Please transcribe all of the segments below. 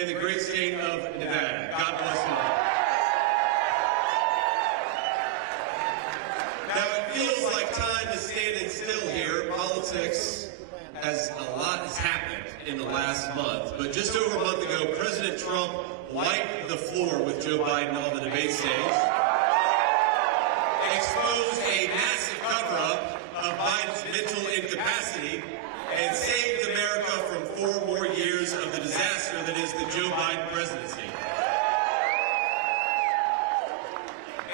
in the great state of Nevada. God bless you all. Now, it feels like time is standing still here. Politics, a lot has happened in the last month. But just over a month ago, President Trump wiped the floor with Joe Biden on the debate stage, exposed a massive cover-up of Biden's mental incapacity, and saved America from 4 more years of the disaster that is the Joe Biden presidency.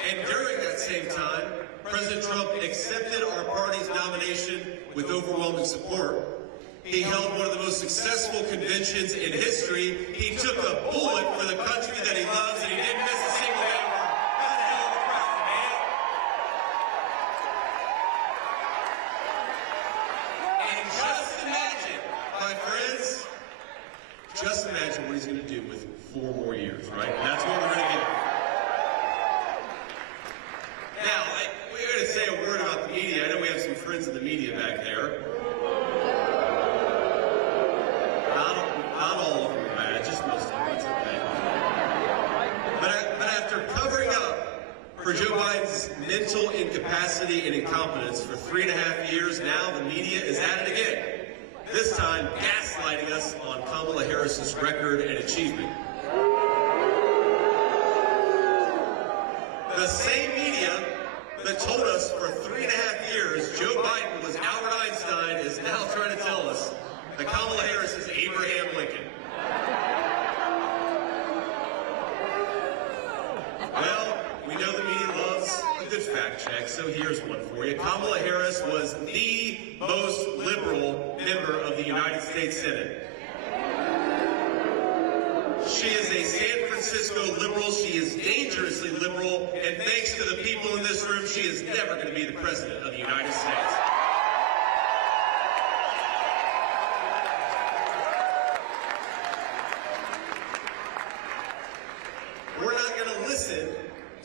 And during that same time, President Trump accepted our party's nomination with overwhelming support. He held one of the most successful conventions in history. He took a bullet for the country that he loves, and he didn't miss a single hour. What the hell of a president, man? And just imagine, my friends, just imagine what he's going to do with 4 more years, right? That's what we're going to get. Now, we're going to say a word about the media. I know we have some friends in the media back there. Not all of them are bad, just most of them. That's okay. But after covering up for Joe Biden's mental incapacity and incompetence for 3.5 years, now the media is at it again. This time, gaslighting us on Kamala Harris's record and achievement. The same media that told us for 3.5 years Joe Biden was Albert Einstein is now trying to tell us that Kamala Harris is Abraham Lincoln. Well, we know the media loves a good fact check, so here's one for you. Kamala Harris was the most liberal member of the United States Senate. She is a San Francisco liberal. She is dangerously liberal. And thanks to the people in this room, she is never going to be the president of the United States. We're not going to listen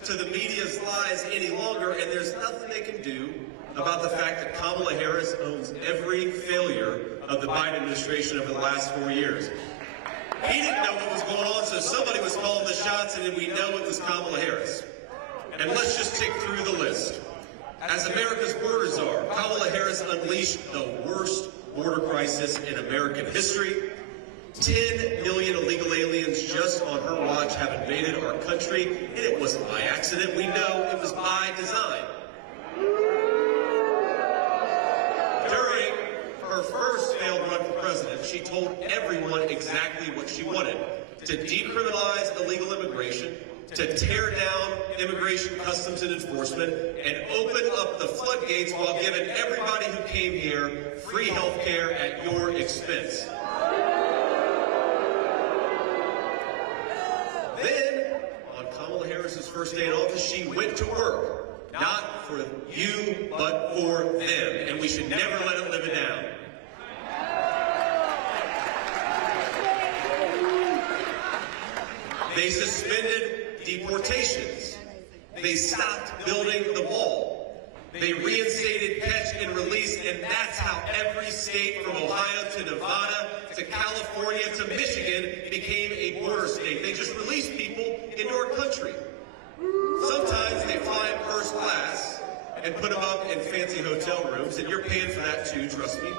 to the media's lies any longer, and there's nothing they can do about the fact that Kamala Harris owns every failure of the Biden administration over the last 4 years. He didn't know what was going on, so somebody was calling the shots, and then we know it was Kamala Harris. And let's just tick through the list. As America's border czar, Kamala Harris unleashed the worst border crisis in American history. 10 million illegal aliens just on her watch have invaded our country, and it wasn't by accident. We know it was by design. During her first failed run for president, she told everyone exactly what she wanted: to decriminalize illegal immigration, to tear down immigration customs and enforcement, and open up the floodgates while giving everybody who came here free health care at your expense. Then, on Kamala Harris's first day in office, she went to work. Not for you, but for them. And we should never let them live it down. They suspended deportations. They stopped building the wall. They reinstated catch and release, and that's how every state from Ohio to Nevada to California to Michigan became a border state. They just released people into our country. Sometimes they fly in first class and put them up in fancy hotel rooms, and you're paying for that too, trust me.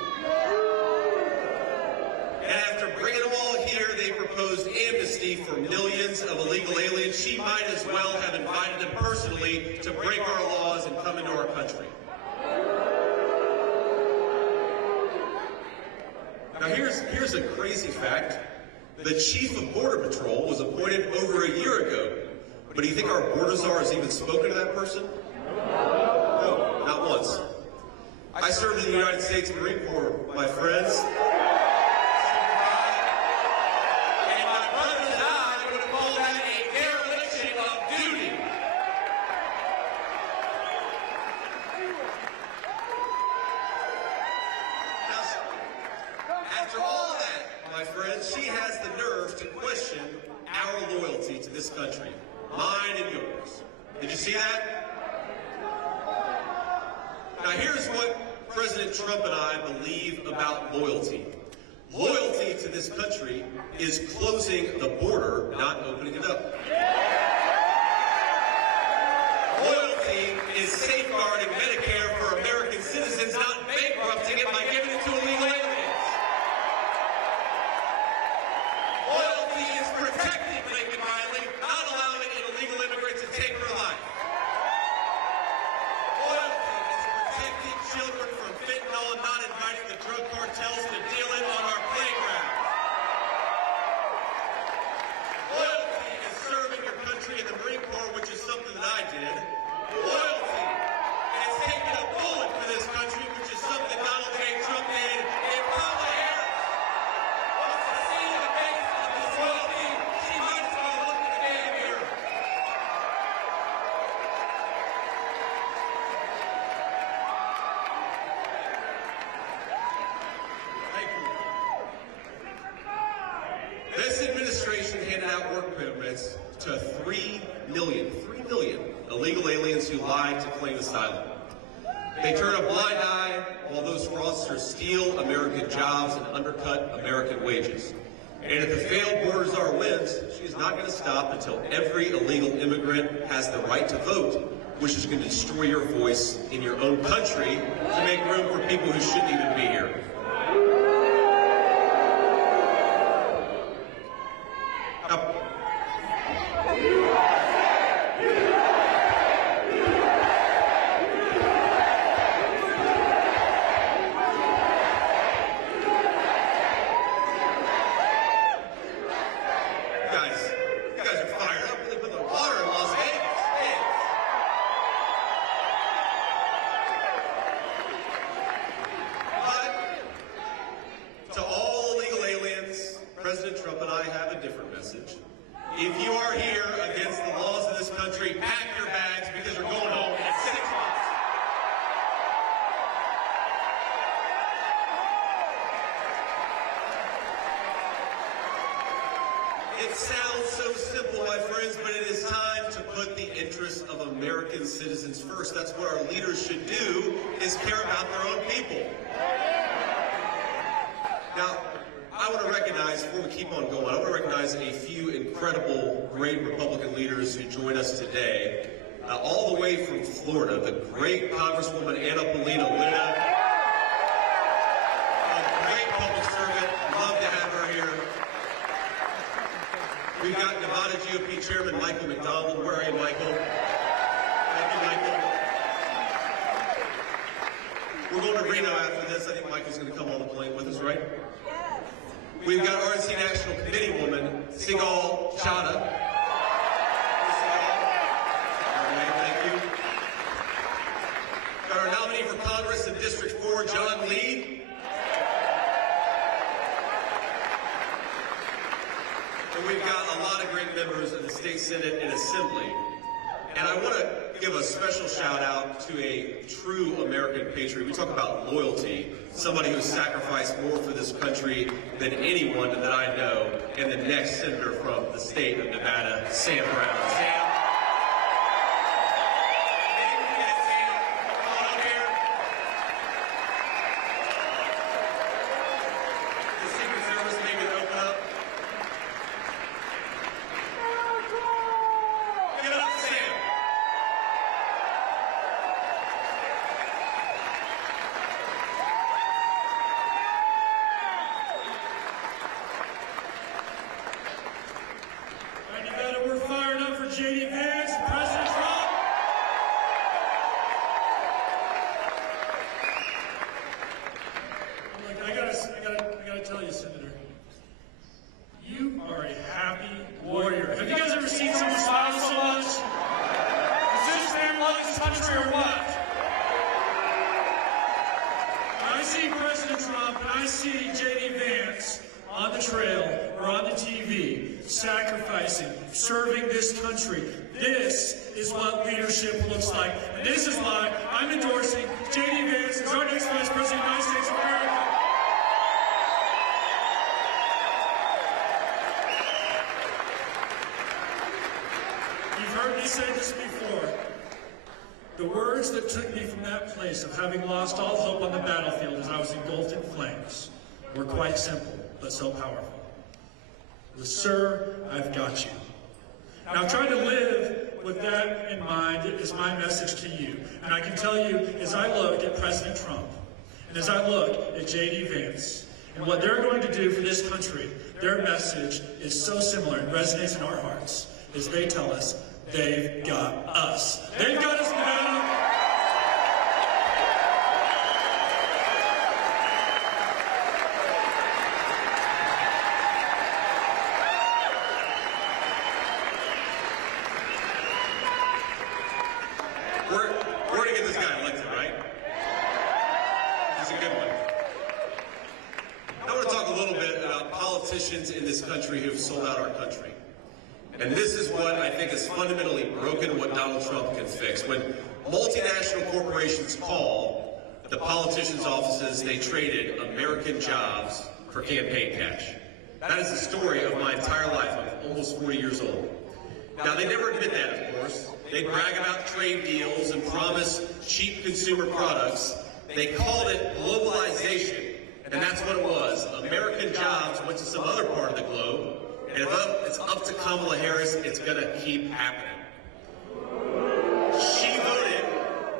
And after bringing them all here, they proposed amnesty for millions of illegal aliens. She might as well have invited them personally to break our laws and come into our country. Now here's a crazy fact. The chief of Border Patrol was appointed over a year ago. But do you think our border czar has even spoken to that person? No, not once. I served in the United States Marine Corps, my friends. And my brothers and I would call that a dereliction of duty. Now, after all of that, my friends, she has the nerve to question our loyalty to this country. Mine and yours. Did you see that? Now here's what President Trump and I believe about loyalty. Loyalty to this country is closing the border, not opening it up. Loyalty is safeguarding Medicare for American citizens, not bankrupting it by giving it to illegal aliens. Loyalty is protecting Lincoln Riley, not allowing an illegal immigrant to take her life. Loyalty is protecting children from fentanyl and not inviting the drug cartels to deal it on our playground. Loyalty is serving your country in the Marine Corps, which is something that I did. Loyalty is taking a bullet for this country, which is something that Donald J. Trump did. And Kamala Harris wants to see the face of this loyalty. She might as well look in the damn mirror. Thank you. This administration handed out work permits to 3 million illegal aliens who lied to claim asylum. They turn a blind eye while those fraudsters steal American jobs and undercut American wages. And if the failed border czar wins, she's not going to stop until every illegal immigrant has the right to vote, which is going to destroy your voice in your own country to make room for people who shouldn't even be here. President Trump and I have a different message. If you are here against the laws of this country, pack your bags because you're going home in 6 months. It sounds so simple, my friends, but it is time to put the interests of American citizens first. That's what our leaders should do, is care about their own people. Now, I want to recognize, before we keep on going, I want to recognize a few incredible, great Republican leaders who join us today, all the way from Florida. The great Congresswoman Anna Paulina-Luna, a great public servant, love to have her here. We've got Nevada GOP Chairman Michael McDonald. Where are you, Michael? Thank you, Michael. We're going to Reno after this. I think Michael's going to come on the plane with us, right? We've got RNC National Committee woman, Sigal Chadha. Thank you. Got our nominee for Congress in District 4, John Lee. And we've got a lot of great members of the State Senate and Assembly. And I want to give a special shout out to a true American patriot. We talk about loyalty, somebody who sacrificed more for this country than anyone that I know, and the next senator from the state of Nevada, Sam Brown. Sam. Come on up here. The Secret Service maybe to open up. Give it up to Sam. J.D. Vance, President Trump. I gotta tell you, Senator, you are a happy warrior. Have you guys ever seen someone smile so much? Does this man love his country or what? When I see President Trump and I see J.D. Vance on the trail or on the TV, sacrificing, serving this country. This is what leadership looks like. And this is why I'm endorsing J.D. Vance as our next Vice President of the United States of America. You've heard me say this before. The words that took me from that place of having lost all hope on the battlefield as I was engulfed in flames were quite simple. but so powerful. Sir, I've got you. Now, I've tried to live with that in mind is my message to you. And I can tell you, as I look at President Trump, and as I look at J.D. Vance, and what they're going to do for this country, their message is so similar and resonates in our hearts as they tell us they've got us. They've got us, Nevada. We're going to get this guy elected, right? He's a good one. I want to talk a little bit about politicians in this country who have sold out our country. And this is what I think is fundamentally broken what Donald Trump can fix. When multinational corporations call the politicians' offices, they traded American jobs for campaign cash. That is the story of my entire life. I'm almost 40 years old. Now, they never admit that, of course. They brag about trade deals and promise cheap consumer products. They called it globalization, and that's what it was. American jobs went to some other part of the globe, and if it's up to Kamala Harris, it's going to keep happening. She voted,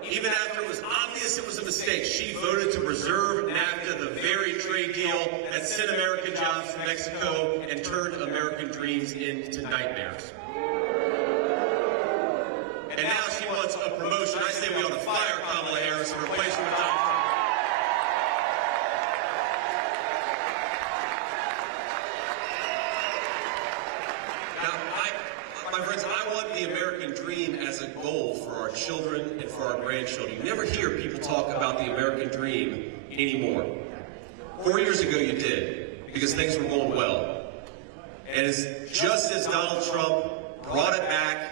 even after it was obvious it was a mistake, she voted to preserve NAFTA, the very trade deal that sent American jobs to Mexico and turned American dreams into nightmares. And now she wants a promotion. I say we ought to fire Kamala Harris and replace her with Donald Trump. Now, my friends, I want the American dream as a goal for our children and for our grandchildren. You never hear people talk about the American dream anymore. 4 years ago you did, because things were going well. And just as Donald Trump brought it back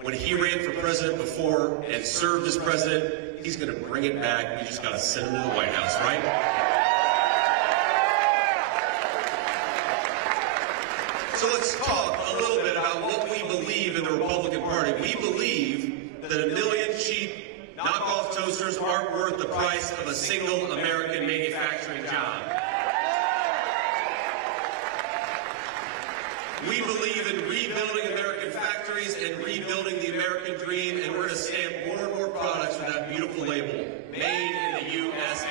when he ran for president before and served as president, he's going to bring it back. We just got to send him to the White House, right? So let's talk a little bit about what we believe in the Republican Party. We believe that 1 million cheap knockoff toasters aren't worth the price of a single American manufacturing job. We believe in rebuilding American factories and rebuilding the American dream, and we're going to stamp more and more products with that beautiful label, Made in the USA.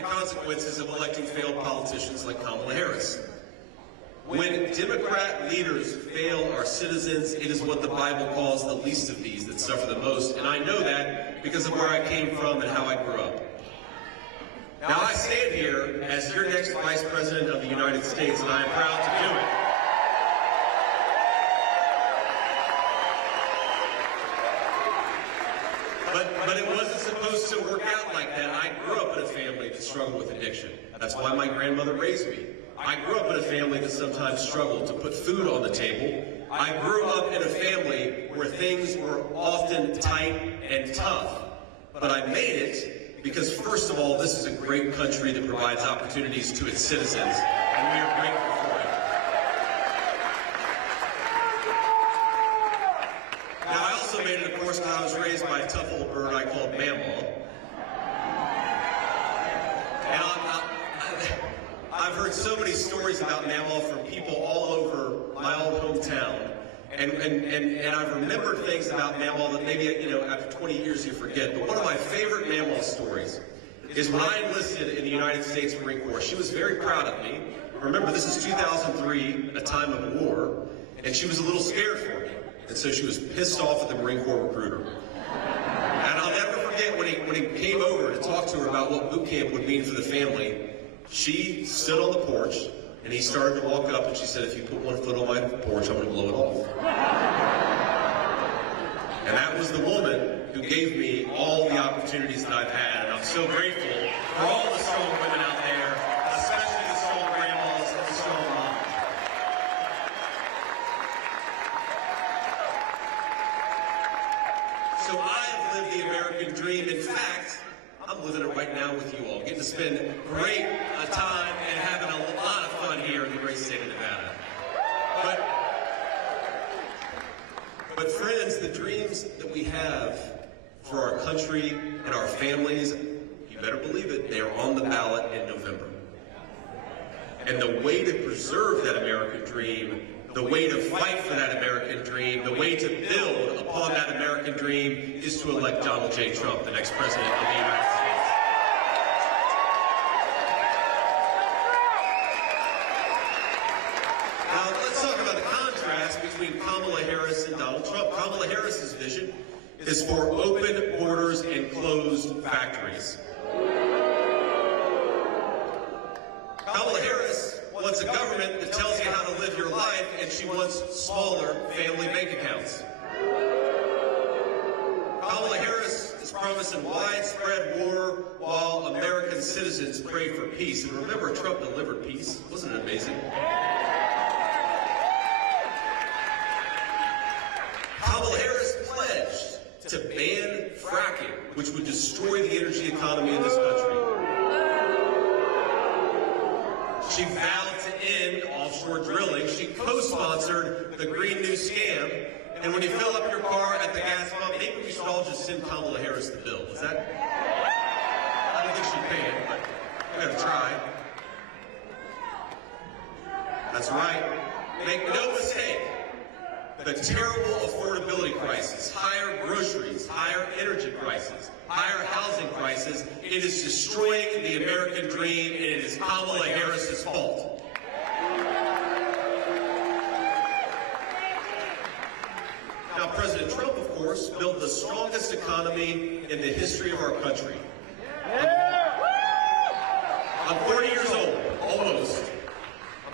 Consequences of electing failed politicians like Kamala Harris. When Democrat leaders fail our citizens, it is what the Bible calls the least of these that suffer the most, and I know that because of where I came from and how I grew up. Now, I stand here as your next Vice President of the United States, and I am proud to do it. But it wasn't supposed to work out like that. I grew up in a family that struggled with addiction. That's why my grandmother raised me. I grew up in a family that sometimes struggled to put food on the table. I grew up in a family where things were often tight and tough. But I made it because, first of all, this is a great country that provides opportunities to its citizens, and we are grateful for it. Now, I also made it, of course, because I was raised by a tough old bird I called Mamaw. And I've heard so many stories about Mamaw from people all over my old hometown. And I've remembered things about Mamaw that maybe, after 20 years you forget. But one of my favorite Mamaw stories is when I enlisted in the United States Marine Corps. She was very proud of me. Remember, this is 2003, a time of war, and she was a little scared for me. And so she was pissed off at the Marine Corps recruiter. And I'll never forget when he came over to talk to her about what boot camp would mean for the family, she stood on the porch, and he started to walk up, and she said, if you put one foot on my porch, I'm going to blow it off. And that was the woman who gave me all the opportunities that I've had, and I'm so grateful for all the strong women out there, especially the strong grandmas and the strong moms. So I have lived the American dream. In fact, great time and having a lot of fun here in the great state of Nevada. But friends, the dreams that we have for our country and our families, you better believe it, they are on the ballot in November. And the way to preserve that American dream, the way to fight for that American dream, the way to build upon that American dream is to elect Donald J. Trump, the next president of the United States. Now, let's talk about the contrast between Kamala Harris and Donald Trump. Kamala Harris's vision is for open borders and closed factories. Kamala Harris wants a government that tells you how to live your life, and she wants smaller family bank accounts. Kamala Harris is promising widespread war while American citizens pray for peace. And remember, Trump delivered peace. Wasn't it amazing? Kamala Harris pledged to ban fracking, which would destroy the energy economy in this country. She vowed to end offshore drilling. She co-sponsored the Green New Scam. And when you fill up your car at the gas pump, maybe we should all just send Kamala Harris the bill. Is that? I don't think she'd pay it, but we gotta try. That's right. Make no mistake. The terrible affordability crisis, higher groceries, higher energy prices, higher housing prices, it is destroying the American dream, and it is Kamala Harris's fault. Now, President Trump, of course, built the strongest economy in the history of our country. I'm 40 years old, almost.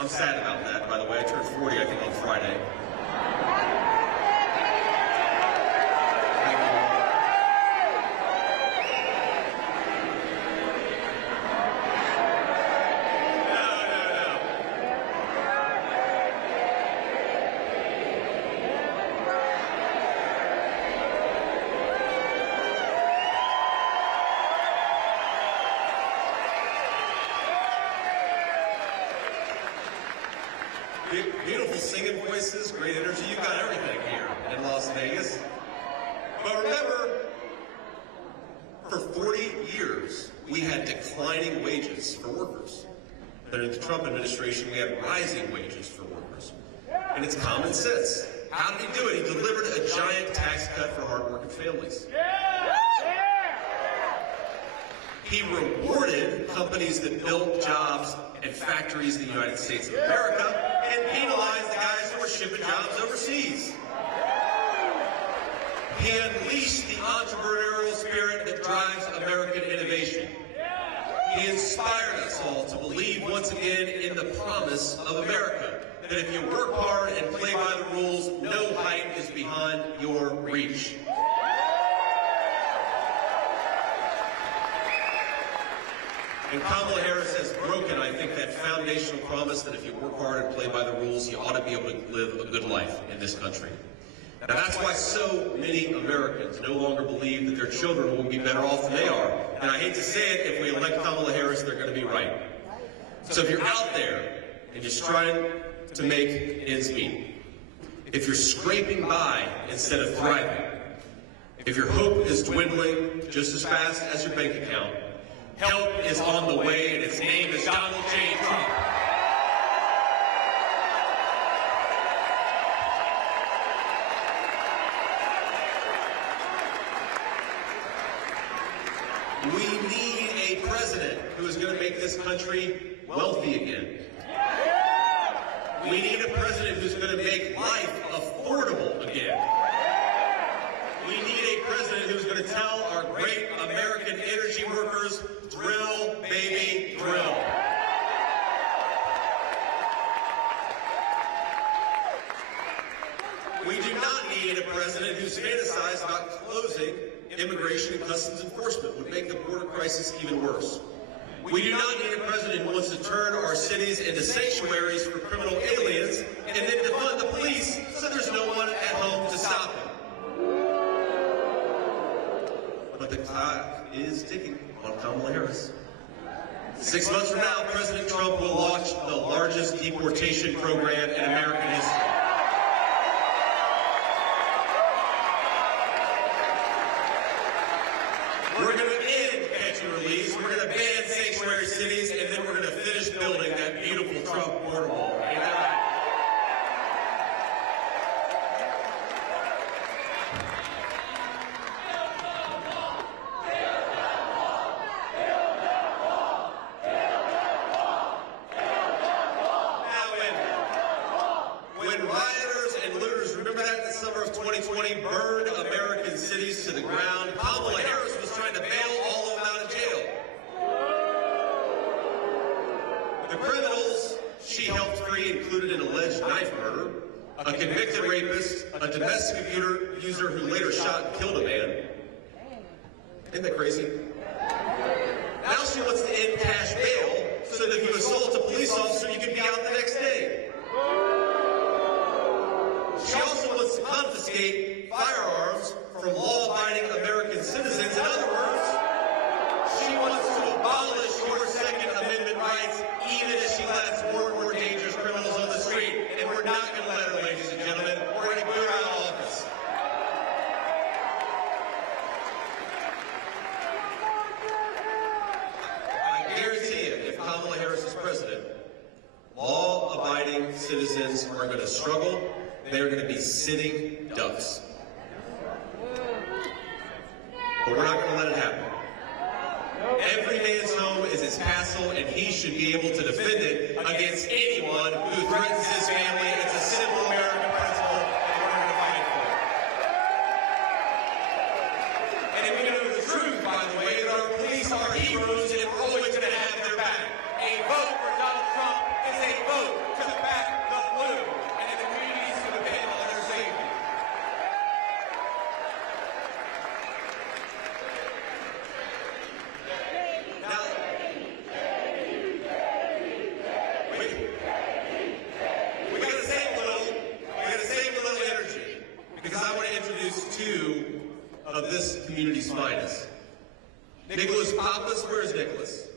I'm sad about that, by the way. I turned 40, I think, on Friday. Beautiful singing voices, great energy. You've got everything here in Las Vegas. But remember, for 40 years, we had declining wages for workers. Under the Trump administration, we had rising wages for workers. And it's common sense. How did he do it? He delivered a giant tax cut for hardworking families. He rewarded companies that built jobs and factories in the United States of America and penalized the guys who were shipping jobs overseas. He unleashed the entrepreneurial spirit that drives American innovation. He inspired us all to believe once again in the promise of America, that if you work hard and play by the rules, no height is behind your reach. And Kamala Harris has broken, I think, that foundational promise that if you work hard and play by the rules, you ought to be able to live a good life in this country. Now, that's why so many Americans no longer believe that their children will be better off than they are. And I hate to say it, if we elect Kamala Harris, they're going to be right. So if you're out there and just trying to make ends meet, if you're scraping by instead of thriving, if your hope is dwindling just as fast as your bank account, help is on the way, and its name is Donald J. Trump. We need a president who is going to make this country wealthy again. We need a president who's going to make life affordable again. We need a president who's going to tell our great American energy workers, drill, baby, drill. We do not need a president who's fantasized about closing immigration and customs enforcement, would make the border crisis even worse. We do not need a president who wants to turn our cities into sanctuaries for criminal aliens and then defund the police so there's no one at home to stop him. But the clock is ticking on Kamala Harris. 6 months from now, President Trump will launch the largest deportation program in American history. We're going to end catch and release. We're going to ban sanctuary cities, and then we're going to finish building that beautiful Trump border wall. Ain't that right? When rioters and looters, remember that in the summer of 2020, burned American cities to the ground, Kamala Harris was trying to bail all of them out of jail. The criminals she helped free included an alleged knife murderer, a convicted rapist, a domestic abuser who later shot and killed a man. Isn't that crazy? Now she wants to end cash bail so that if you assault a police officer, you can be out the next day. She also wants to confiscate firearms from law-abiding American citizens. In other words, she wants to abolish your Second Amendment rights, even as she lets more and more dangerous criminals on the street. And we're not going to let her, ladies and gentlemen. We're going to boot her out of office. I guarantee you, if Kamala Harris is president, law-abiding citizens are going to struggle. They're going to be sitting ducks. But we're not going to let it happen. Every man's home is his castle, and he should be able to defend it against anyone who threatens his family. It's a simple American principle, and we're going to fight for it. And if we know the truth, by the way, that our police are heroes, and we're always going to have their back. A vote for Donald Trump is a vote to back the blue. Two of this community's finest. Nicholas Pappas, where is Nicholas?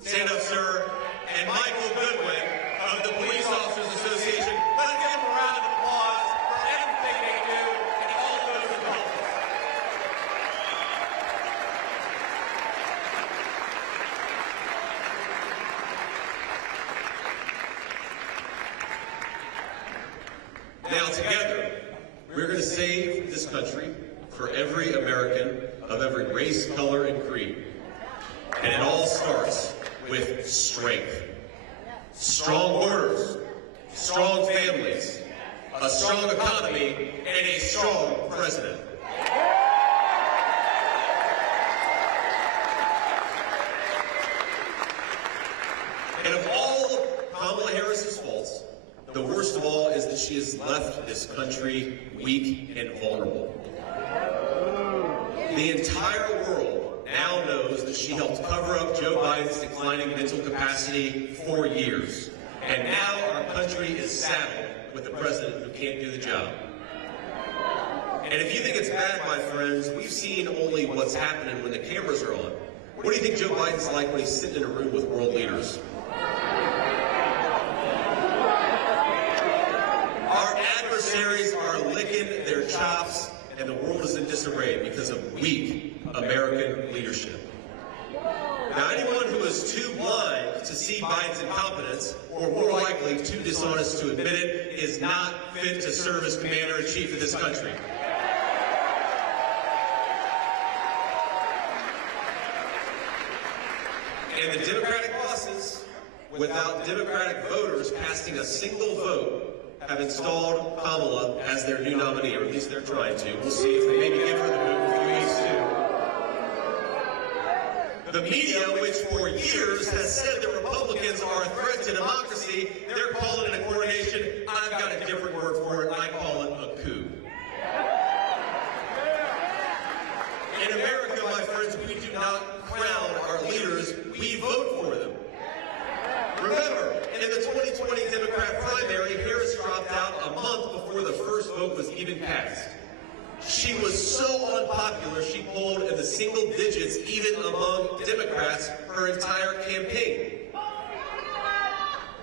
Stand up, sir. And Michael Goodwin of the Police Officers Association. Let's give them a round of applause for everything they do and all those adults. Now together, we're going to save this country for every American of every race, color, and creed. And it all starts with strength. Strong borders, strong families, a strong economy, and a strong president. And of all Kamala Harris's faults, the worst of all is that she has left this country weak and vulnerable. The entire world now knows that she helped cover up Joe Biden's declining mental capacity for years. And now our country is saddled with a president who can't do the job. And if you think it's bad, my friends, we've seen only what's happening when the cameras are on. What do you think Joe Biden's like when he's sitting in a room with world leaders? Our adversaries are licking their chops, and the world is in disarray because of weak American leadership. Now, anyone who is too blind to see Biden's incompetence, or more likely too dishonest to admit it, is not fit to serve as commander-in-chief of this country. And the Democratic bosses, without Democratic voters casting a single vote, have installed Kamala as their new nominee, or at least they're trying to. We'll see if they maybe give her the move a few weeks too. The media, which for years has said that Republicans are a threat to democracy, they're calling it a coronation. I've got a different word for it. I call it a coup. In America, my friends, we do not crown our leaders, we vote for them. Remember, in the 2020 Democrat primary, Harris dropped out a month before the first vote was even cast. She was so unpopular, she polled in the single digits even among Democrats. Her her entire campaign.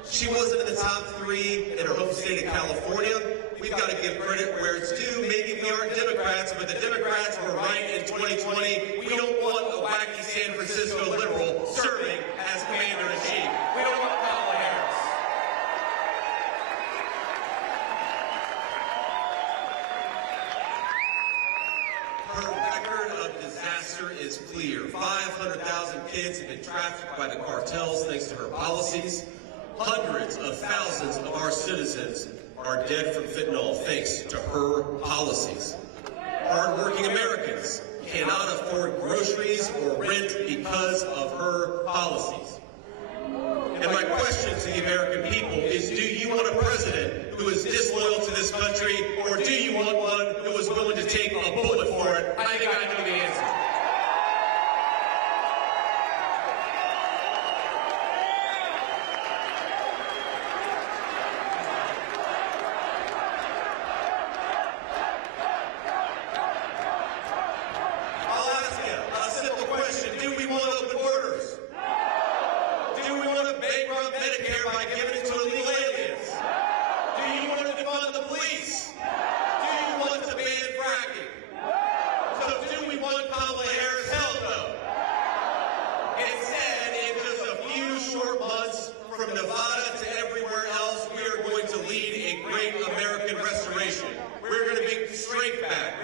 She wasn't in the top 3 in her home state of California. We've got to give credit where it's due. Maybe we aren't Democrats, but the Democrats were right in 2020. We don't want a wacky San Francisco liberal serving as commander-in-chief. We don't want Kamala Harris. Her record of disaster is clear. 500,000 kids have been trafficked by the cartels thanks to her policies. Hundreds of thousands of our citizens are dead from fentanyl thanks to her policies. Hardworking Americans cannot afford groceries or rent because of her policies. And my question to the American people is, do you want a president who is disloyal to this country, or do you want one who is willing to take a bullet for it? I think I know the answer.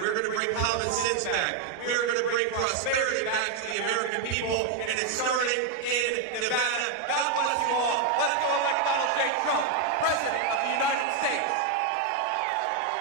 We're going to bring common sense back. We're going to bring prosperity back to the American people.